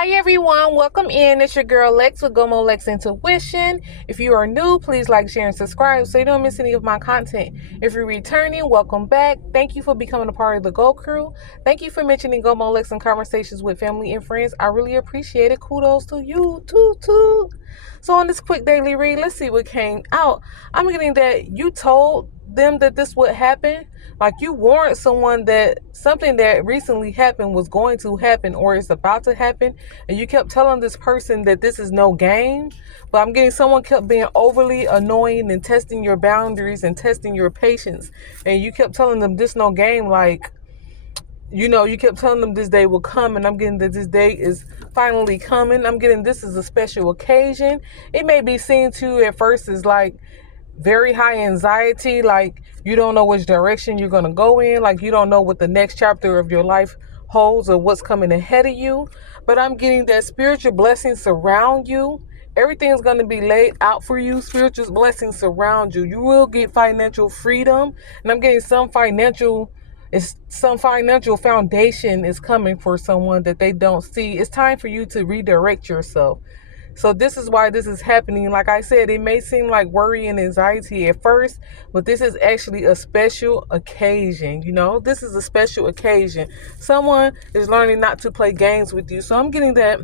Hi everyone, welcome in. It's your girl Lex with Gomo Lex Intuition. If you are new, please like, share, and subscribe so you don't miss any of my content. If you're returning, welcome back. Thank you for becoming a part of the Go Crew. Thank you for mentioning Gomo Lex in conversations with family and friends. I really appreciate it. Kudos to you, too. So on this quick daily read, let's see what came out. I'm getting that you told them that this would happen. Like you warned someone that something that recently happened was going to happen or is about to happen, and you kept telling this person that this is no game. But I'm getting someone kept being overly annoying and testing your boundaries and testing your patience, and you kept telling them this no game. Like, you kept telling them this day will come, and I'm getting that this day is finally coming. I'm getting this is a special occasion. It may be seen to you at first as like very high anxiety, like you don't know which direction you're going to go in, like you don't know what the next chapter of your life holds or what's coming ahead of you. But I'm getting that spiritual blessings surround you. Everything's going to be laid out for you. Spiritual blessings surround you. You will get financial freedom, and I'm getting some financial foundation is coming for someone that they don't see. It's time for you to redirect yourself. So this is why this is happening. Like I said, it may seem like worry and anxiety at first, but this is actually a special occasion. This is a special occasion. Someone is learning not to play games with you. So I'm getting that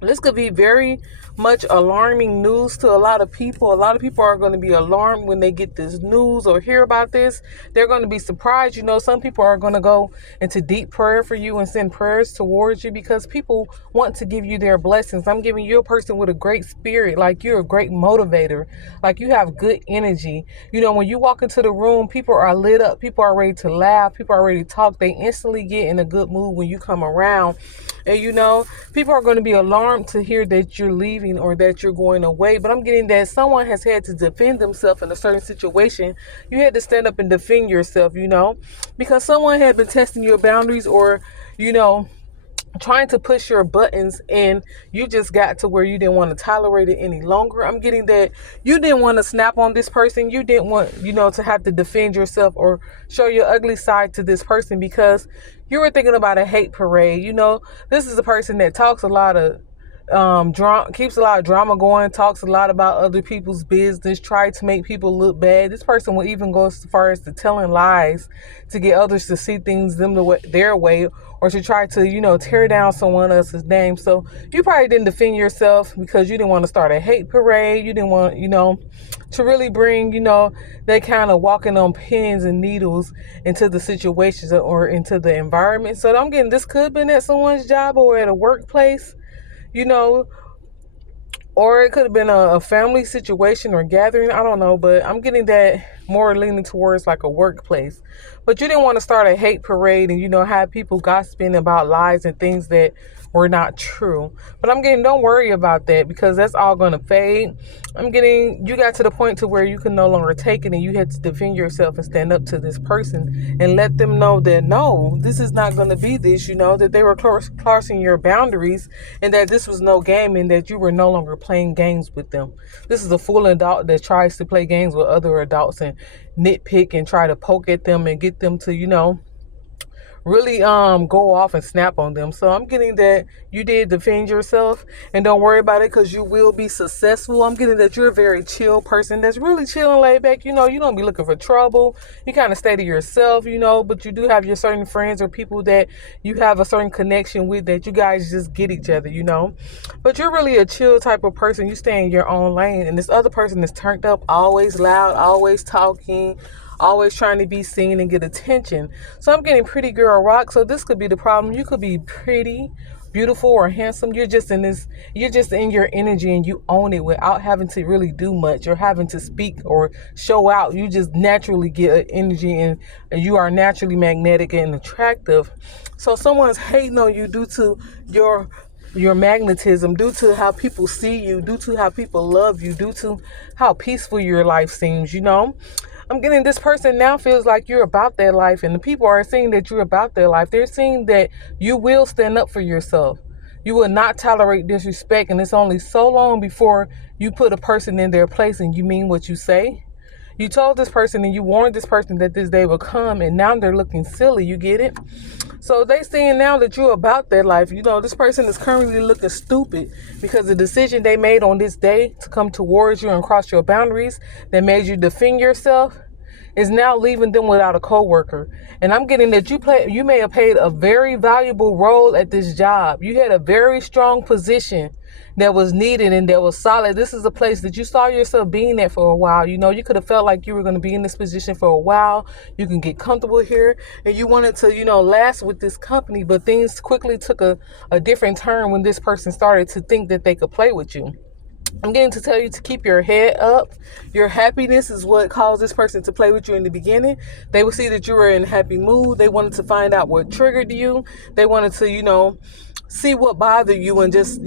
this could be very much alarming news to a lot of people. A lot of people are going to be alarmed when they get this news or hear about this. They're going to be surprised. Some people are going to go into deep prayer for you and send prayers towards you because people want to give you their blessings. I'm giving you a person with a great spirit, like you're a great motivator, like you have good energy. When you walk into the room, people are lit up. People are ready to laugh. People are ready to talk. They instantly get in a good mood when you come around. And people are going to be alarmed to hear that you're leaving or that you're going away. But I'm getting that someone has had to defend themselves in a certain situation. You had to stand up and defend yourself, because someone had been testing your boundaries or, trying to push your buttons, and you just got to where you didn't want to tolerate it any longer. I'm getting that you didn't want to snap on this person. You didn't want, to have to defend yourself or show your ugly side to this person because you were thinking about a hate parade. This is a person that talks a lot of drama, keeps a lot of drama going, talks a lot about other people's business, try to make people look bad. This person will even go as far as to telling lies to get others to see things their way, or to try to, tear down someone else's name. So you probably didn't defend yourself because you didn't want to start a hate parade. You didn't want, to really bring, that kind of walking on pins and needles into the situations or into the environment. So I'm getting this could have been at someone's job or at a workplace, or it could have been a family situation or gathering. I don't know, but I'm getting that more leaning towards like a workplace. But you didn't want to start a hate parade and, have people gossiping about lies and things that were not true. But I'm getting, don't worry about that because that's all going to fade. I'm getting, you got to the point to where you can no longer take it and you had to defend yourself and stand up to this person and let them know that no, this is not going to be this, that they were crossing your boundaries and that this was no game and that you were no longer playing games with them. This is a full adult that tries to play games with other adults and nitpick and try to poke at them and get them to, really go off and snap on them. So I'm getting that you did defend yourself and don't worry about it because you will be successful. I'm getting that you're a very chill person that's really chill and laid back. You don't be looking for trouble. You kind of stay to yourself, but you do have your certain friends or people that you have a certain connection with that you guys just get each other, but you're really a chill type of person. You stay in your own lane, and this other person is turned up, always loud, always talking, always trying to be seen and get attention. So I'm getting pretty girl rock. So this could be the problem. You could be pretty, beautiful, or handsome. You're just in your energy and you own it without having to really do much or having to speak or show out. You just naturally get energy and you are naturally magnetic and attractive. So someone's hating on you due to your magnetism, due to how people see you, due to how people love you, due to how peaceful your life seems, I'm getting this person now feels like you're about their life, and the people are seeing that you're about their life. They're seeing that you will stand up for yourself. You will not tolerate disrespect, and it's only so long before you put a person in their place and you mean what you say. You told this person and you warned this person that this day will come, and now they're looking silly. You get it? So they seeing now that you're about that life. This person is currently looking stupid because the decision they made on this day to come towards you and cross your boundaries that made you defend yourself is now leaving them without a coworker. And I'm getting that you may have played a very valuable role at this job. You had a very strong position that was needed and that was solid. This is a place that you saw yourself being at for a while. You could have felt like you were going to be in this position for a while. You can get comfortable here and you wanted to, last with this company, but things quickly took a different turn when this person started to think that they could play with you. I'm getting to tell you to keep your head up. Your happiness is what caused this person to play with you in the beginning. They would see that you were in a happy mood. They wanted to find out what triggered you. They wanted to, see what bothered you and just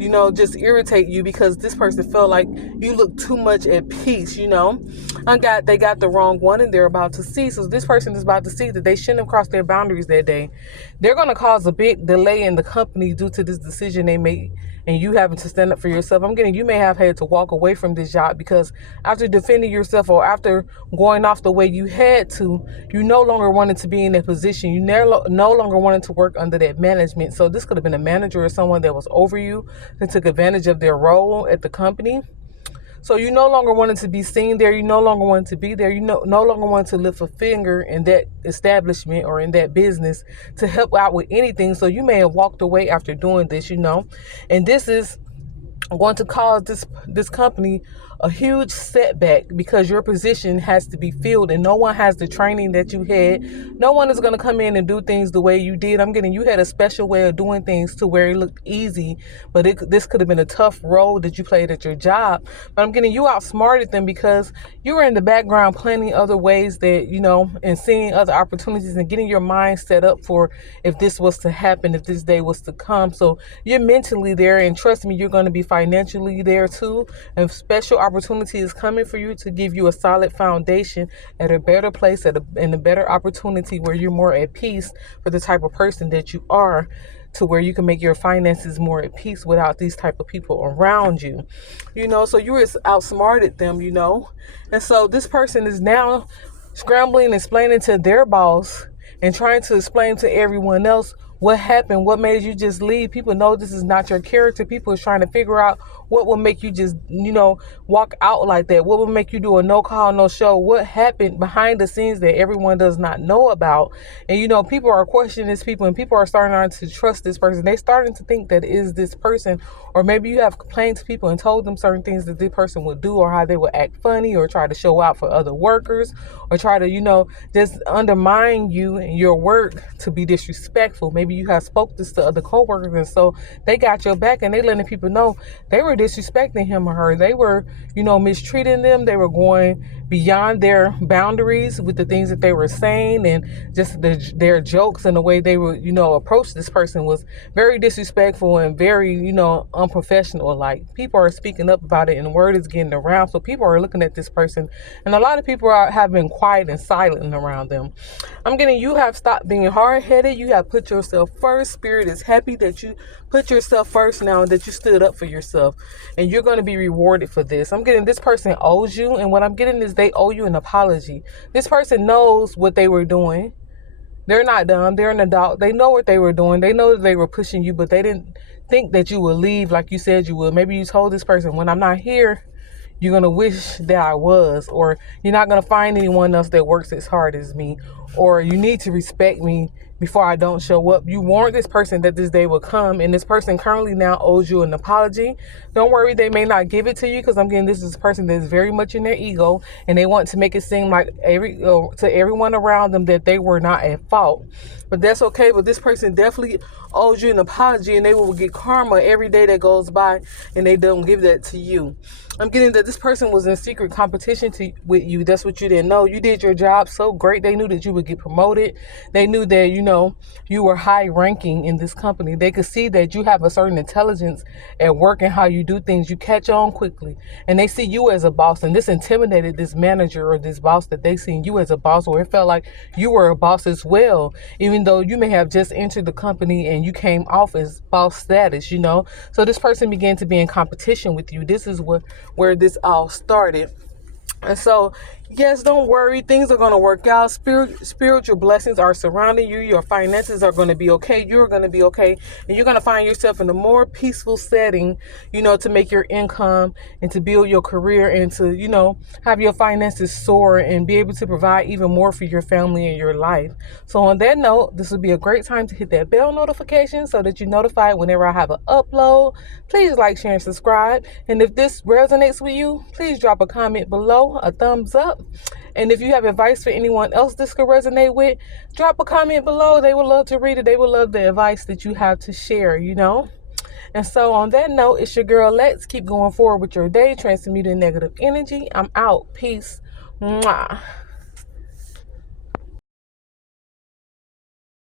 irritate you because this person felt like you look too much at peace, They got the wrong one and they're about to see. So this person is about to see that they shouldn't have crossed their boundaries that day. They're going to cause a big delay in the company due to this decision they made and you having to stand up for yourself. You may have had to walk away from this job because after defending yourself or after going off the way you had to, you no longer wanted to be in that position. You no longer wanted to work under that management. So this could have been a manager or someone that was over you that took advantage of their role at the company. So you no longer wanted to be seen there. You no longer wanted to be there. You no longer wanted to lift a finger in that establishment or in that business to help out with anything. So you may have walked away after doing this, And this is going to cause this company a huge setback because your position has to be filled and no one has the training that you had. No one is going to come in and do things the way you did. You had a special way of doing things to where it looked easy, but this could have been a tough role that you played at your job. But you outsmarted them because you were in the background planning other ways that, and seeing other opportunities and getting your mind set up for if this was to happen, if this day was to come. So you're mentally there, and trust me, you're going to be financially there too. And special opportunity is coming for you to give you a solid foundation at a better place, in a better opportunity where you're more at peace for the type of person that you are, to where you can make your finances more at peace without these type of people around you. So you were outsmarted them, And so this person is now scrambling, explaining to their boss and trying to explain to everyone else what happened, what made you just leave. People know this is not your character. People are trying to figure out what will make you just, walk out like that. What will make you do a no call, no show? What happened behind the scenes that everyone does not know about? And, people are questioning this people and people are starting to trust this person. They're starting to think that it is this person, or maybe you have complained to people and told them certain things that this person would do or how they would act funny or try to show out for other workers or try to, just undermine you and your work to be disrespectful. Maybe you have spoke this to other coworkers and so they got your back and they letting people know they were disrespecting him or her. They were, mistreating them. They were going beyond their boundaries with the things that they were saying, and just their jokes and the way they would, approach this person was very disrespectful and very, unprofessional. Like, people are speaking up about it and word is getting around. So people are looking at this person, and a lot of people have been quiet and silent around them. You have stopped being hard-headed. You have put yourself first. Spirit is happy that you put yourself first now and that you stood up for yourself, and you're going to be rewarded for this. This person owes you, and what I'm getting is they owe you an apology. This person knows what they were doing. They're not dumb. They're an adult. They know what they were doing. They know that they were pushing you, but they didn't think that you would leave like you said you would. Maybe you told this person, when I'm not here, you're going to wish that I was, or you're not going to find anyone else that works as hard as me, or you need to respect me before I don't show up. You warned this person that this day will come, and this person currently now owes you an apology. Don't worry, they may not give it to you, because this is a person that's very much in their ego, and they want to make it seem like to everyone around them that they were not at fault. But that's okay. But this person definitely owes you an apology, and they will get karma every day that goes by, and they don't give that to you. I'm getting that this person was in secret competition with you. That's what you didn't know. You did your job so great. They knew that you would get promoted. They knew that, you were high ranking in this company. They could see that you have a certain intelligence at work and how you do things. You catch on quickly. And they see you as a boss. And this intimidated this manager or this boss, that they seen you as a boss, or it felt like you were a boss as well, even though you may have just entered the company and you came off as boss status, So this person began to be in competition with you. This is where this all started. And so, yes, don't worry. Things are going to work out. Spiritual blessings are surrounding you. Your finances are going to be okay. You're going to be okay. And you're going to find yourself in a more peaceful setting, to make your income and to build your career and to, have your finances soar and be able to provide even more for your family and your life. So on that note, this would be a great time to hit that bell notification so that you're notified whenever I have an upload. Please like, share, and subscribe. And if this resonates with you, please drop a comment below, a thumbs up. And if you have advice for anyone else this could resonate with, drop a comment below. They would love to read it. They would love the advice that you have to share, And so on that note, it's your girl Lex. Keep going forward with your day, transmuting negative energy. I'm out. Peace. Mwah.